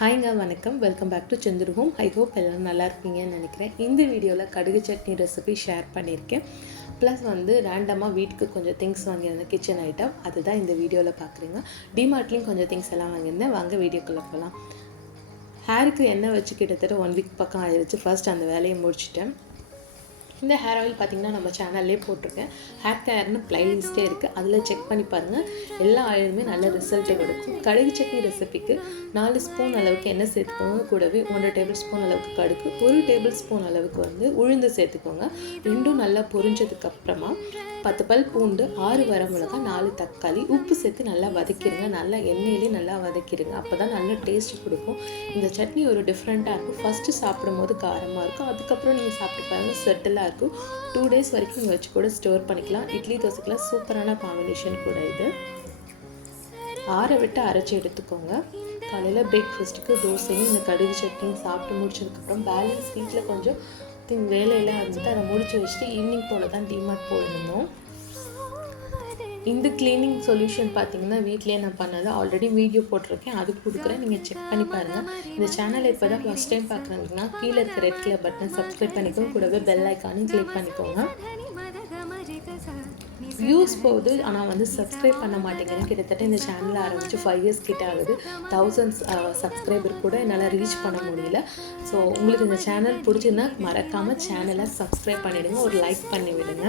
ஹாய்ங்க வணக்கம். Welcome back to Senthur home. I hope எல்லோரும் நல்லா இருப்பீங்கன்னு நினைக்கிறேன். இந்த வீடியோவில் கடுகு சட்னி ரெசிபி ஷேர் பண்ணியிருக்கேன். ப்ளஸ் ரேண்டமாக வீட்டுக்கு கொஞ்சம் திங்ஸ் வாங்கியிருந்தேன், கிச்சன் ஐட்டம். அதுதான் இந்த வீடியோவில் பார்க்குறீங்க. டிமார்ட்லேயும் கொஞ்சம் திங்ஸ் எல்லாம் வாங்கியிருந்தேன். வாங்க வீடியோக்குள்ளே போகலாம். ஹேருக்கு எண்ணெய் வச்சு கிட்டத்தட்ட 1 வீக் பக்கம் ஆயிடுச்சு. ஃபர்ஸ்ட் அந்த வேலையை முடிச்சிட்டேன். இந்த ஹேர் ஆயில் பார்த்திங்கன்னா நம்ம சேனல்லே போட்டிருக்கேன். ஹேர் கேர்னு ப்ளைலிஸ்ட்டே இருக்குது, அதில் செக் பண்ணி பாருங்கள். எல்லா ஆயிலுமே நல்ல ரிசல்ட்டை கொடுக்கும். கடுகு சட்னி ரெசிபிக்கு 4 ஸ்பூன் அளவுக்கு எண்ணெய் சேர்த்துக்கோங்க. கூடவே 1 டேபிள் ஸ்பூன் அளவுக்கு கடுகு, 1 டேபிள் ஸ்பூன் அளவுக்கு உளுந்து சேர்த்துக்கோங்க. ரெண்டும் நல்லா பொரிஞ்சதுக்கப்புறமா 10 பல் பூண்டு, 6 வரமிளகாய், 4 தக்காளி, உப்பு சேர்த்து நல்லா வதக்கிடுங்க. நல்லா எண்ணெயிலே நல்லா வதக்கிடுங்க. அப்போ தான் நல்ல டேஸ்ட் கொடுக்கும். இந்த சட்னி ஒரு டிஃப்ரெண்ட்டாக இருக்கும். ஃபஸ்ட்டு சாப்பிடும் போது காரமாக இருக்கும், அதுக்கப்புறம் நீங்கள் சாப்பிட்டு பாருங்கள், செட்டிலாக இருக்கும். 2 டேஸ் வரைக்கும் நீங்கள் வச்சு கூட ஸ்டோர் பண்ணிக்கலாம். இட்லி தோசைக்கெலாம் சூப்பரான காம்பினேஷன் கூட இது. ஆற விட்டு அரைச்சி எடுத்துக்கோங்க. காலையில் பிரேக்ஃபாஸ்ட்டுக்கு தோசையும் இந்த கடுகு சட்னியும் சாப்பிட்டு முடிச்சதுக்கப்புறம் பேலன்ஸ் வீட்டில் கொஞ்சம் வேலையெல்லாம் இருந்துட்டு அதை முடிச்சு வச்சுட்டு ஈவினிங் போல் தான் டிமார்ட் போயிருந்தோம். இந்த கிளீனிங் சொல்யூஷன் பார்த்தீங்கன்னா வீட்லேயே நான் பண்ணது, ஆல்ரெடி வீடியோ போட்டிருக்கேன், அதுக்கு கொடுக்குறேன், நீங்கள் செக் பண்ணி பாருங்கள். இந்த சேனலை இப்போ தான் ஃபஸ்ட் டைம் பார்க்குறாங்கன்னா கீழே இருக்க ரெட் கலர் பட்டனை சப்ஸ்கிரைப் பண்ணிக்கோங்க. கூடவே பெல் ஐக்கானையும் கிளிக் பண்ணிக்கோங்க. வியூஸ் போகுது, ஆனால் சப்ஸ்கிரைப் பண்ண மாட்டேங்கிறேன். கிட்டத்தட்ட இந்த சேனலில் ஆரம்பித்து 5 இயர்ஸ் கிட்ட ஆகுது. 1000 சப்ஸ்கிரைபர் கூட என்னால் ரீச் பண்ண முடியல. ஸோ உங்களுக்கு இந்த சேனல் பிடிச்சிருந்தா மறக்காமல் சேனலை சப்ஸ்கிரைப் பண்ணிவிடுங்க, ஒரு லைக் பண்ணி விடுங்க.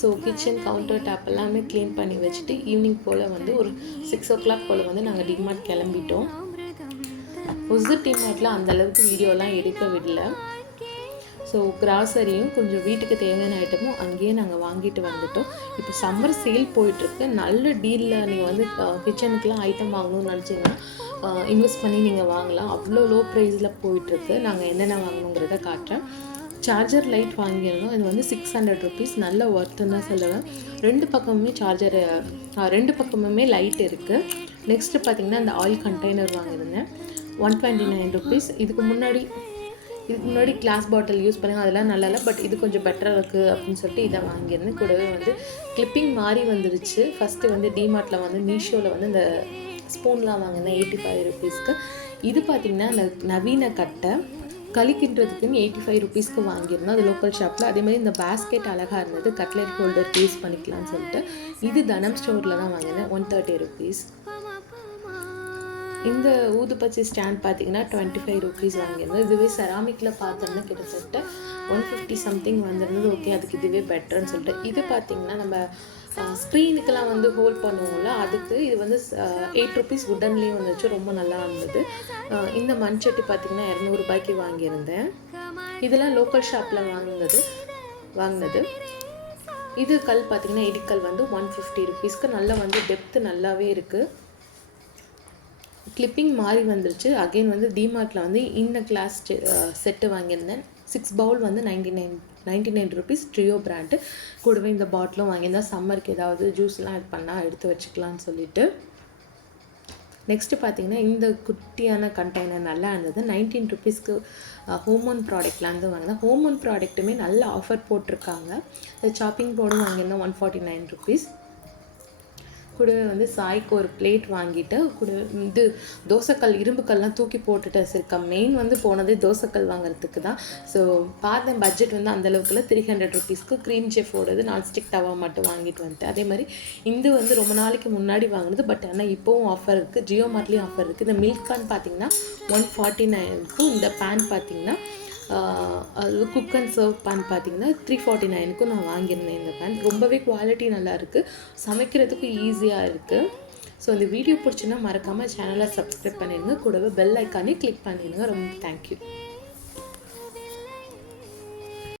ஸோ கிச்சன் கவுண்டர் டாப் எல்லாமே க்ளீன் பண்ணி வச்சுட்டு ஈவினிங் போல் ஒரு 6 o'clock போல் நாங்கள் டிமார்ட் கிளம்பிட்டோம். ஒசூர் டிமார்ட்டில் அந்தளவுக்கு வீடியோலாம் எடுக்க விடல. ஸோ கிராசரியும் கொஞ்சம் வீட்டுக்கு தேவையான ஐட்டமும் அங்கேயே நாங்கள் வாங்கிட்டு வந்துட்டோம். இப்போ சம்மர் சேல் போயிட்டுருக்கு. நல்ல டீலில் நீங்கள் கிச்சனுக்குலாம் ஐட்டம் வாங்கணும்னு நினச்சிங்கன்னா இன்வெஸ்ட் பண்ணி நீங்கள் வாங்கலாம். அவ்வளோ லோ ப்ரைஸில் போயிட்டுருக்கு. நாங்கள் என்னென்ன வாங்கணுங்கிறத காட்டுறேன். சார்ஜர் லைட் வாங்கியிருந்தோம். இது 600 rupees. நல்ல ஒர்த்துன்னு தான் சொல்லுவேன். 2 பக்கமுமே சார்ஜர், 2 பக்கமுமே லைட் இருக்குது. நெக்ஸ்ட்டு பார்த்திங்கன்னா இந்த ஆயில் கண்டெய்னர் வாங்கியிருந்தேன், 129 rupees. இதுக்கு முன்னாடி கிளாஸ் பாட்டில் யூஸ் பண்ணுங்க, அதெல்லாம் நல்லா இல்லை, பட் இது கொஞ்சம் பெட்டராக இருக்குது அப்படின்னு சொல்லிட்டு இதை வாங்கியிருந்தேன். கூடவே கிளிப்பிங் மாதிரி வந்துருச்சு. ஃபஸ்ட்டு டிமார்ட்டில் மீஷோவில் இந்த ஸ்பூன்லாம் வாங்கினேன் 85 rupeesக்கு. இது பார்த்திங்கன்னா இந்த நவீன கட்டை கழிக்கின்றதுக்குன்னு 85 rupeesக்கு வாங்கியிருந்தோம், அது லோக்கல் ஷாப்பில். அதேமாதிரி இந்த பேஸ்கெட் அழகாக இருந்தது, கட்லெட் ஹோல்டர் யூஸ் பண்ணிக்கலாம்னு சொல்லிட்டு இது தனம் ஸ்டோரில் தான் வாங்கினேன், 130 rupees. இந்த ஊதுபச்சி ஸ்டாண்ட் பார்த்திங்கன்னா 25 rupees வாங்கியிருந்தோம். இதுவே செராமிக்கில் பார்த்தோம்னா கிட்டத்தட்ட 150 something வந்திருந்தது. ஓகே, அதுக்கு இதுவே பெட்டர்னு சொல்லிட்டு இது பார்த்திங்கன்னா நம்ம ஸ்க்ரீனுக்கெல்லாம் ஹோல்ட் பண்ணுவோம்ல, அதுக்கு இது 8 rupees வுட்டன்லேயும் வந்துச்சு, ரொம்ப நல்லா இருந்தது. இந்த மண்சட்டி பார்த்திங்கன்னா 200 ரூபாய்க்கு வாங்கியிருந்தேன். இதெல்லாம் லோக்கல் ஷாப்பில் வாங்கினது. இது கல் பார்த்திங்கன்னா இடிக்கல் 150 rupeesக்கு. நல்லா டெப்த்து நல்லாவே இருக்குது. கிளிப்பிங் மாதிரி வந்துருச்சு. அகெயின் டிமார்ட்டில் இந்த கிளாஸ் செட்டு வாங்கியிருந்தேன். 6 பவுல் 99 rupees, ட்ரியோ பிராண்டு. கூடவே இந்த பாட்டிலும் வாங்கியிருந்தேன், சம்மருக்கு ஏதாவது ஜூஸ்லாம் ஆட் பண்ணால் எடுத்து வச்சுக்கலான்னு சொல்லிட்டு. நெக்ஸ்ட்டு பார்த்திங்கன்னா இந்த குட்டியான கண்டெய்னர் நல்லா இருந்தது, 19 rupeesக்கு. ஹோமோன் ப்ராடக்ட்லாம் வாங்கினேன். ஹோமோன் ப்ராடக்ட்டுமே நல்ல ஆஃபர் போட்டிருக்காங்க. சாப்பிங் போர்டும் வாங்கியிருந்தேன், 149 rupees. கூடவே சாய்க்கு ஒரு பிளேட் வாங்கிட்டு, கூட தோசைக்கல், இரும்புக்கல்லாம் தூக்கி போட்டுட்டு இருக்கேன். மெயின் போனதே தோசைக்கல் வாங்குறதுக்கு தான். ஸோ பார்த்தேன், பட்ஜெட் அந்தளவுக்குள்ள 300 rupeesக்கு க்ரீம் செஃபோடது நான்ஸ்டிக் தவா மட்டும் வாங்கிட்டு வந்துட்டேன். அதே மாதிரி இந்த ரொம்ப நாளைக்கு முன்னாடி வாங்கினது, பட் ஆனால் இப்போவும் ஆஃபர் இருக்குது, ஜியோ மார்ட்லேயும் ஆஃபர் இருக்குது. இந்த மில்க் பேன் பார்த்திங்கன்னா 149க்கும், இந்த பேன் பார்த்திங்கன்னா அது குக் அண்ட் சர்வ் பேன் பார்த்திங்கன்னா 349க்கும் நான் வாங்கியிருந்தேன். இந்த பேன் ரொம்பவே குவாலிட்டி நல்லா இருக்குது, சமைக்கிறதுக்கு ஈஸியாக இருக்குது. ஸோ இந்த வீடியோ பிடிச்சுன்னா மறக்காமல் சேனலை சப்ஸ்கிரைப் பண்ணிடுங்க. கூடவே பெல் ஐக்கானே கிளிக் பண்ணிடுங்க. ரொம்ப தேங்க்யூ.